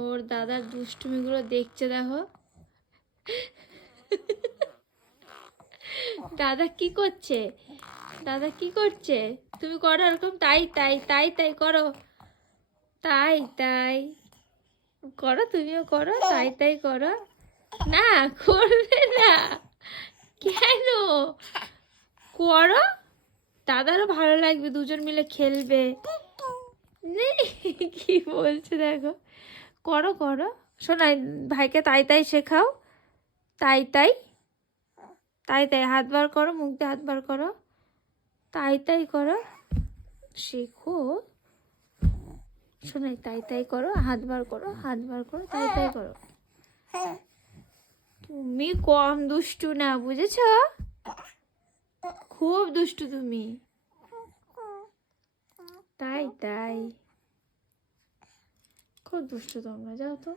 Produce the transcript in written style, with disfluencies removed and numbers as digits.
ওর দাদার দুষ্টুমিগুলো দেখছে, দেখো দাদা কি করছে, দাদা কি করছে, তুমি করো এরকম, তাই তাই তাই তাই করো, তাই তাই করো, তুমিও করো, তাই তাই করো। না করবে না, কেন, করো, দাদারও ভালো লাগবে, দুজন মিলে খেলবে। নে, কি বলছে দেখো, করো করো, শোনাই ভাইকে তাই তাই শেখাও, তাই তাই তাই তাই, হাত বার করো, মুখ দিয়ে হাত বার করো, তাই তাই করো, শেখো, শোনাই তাই তাই করো, হাত বার করো, হাত বার করো, তাই তাই করো। তুমি কম দুষ্টু না, বুঝেছ, খুব দুষ্টু তুমি, তাই তাই, খুব দুষ্টু তোমরা, যাও তো।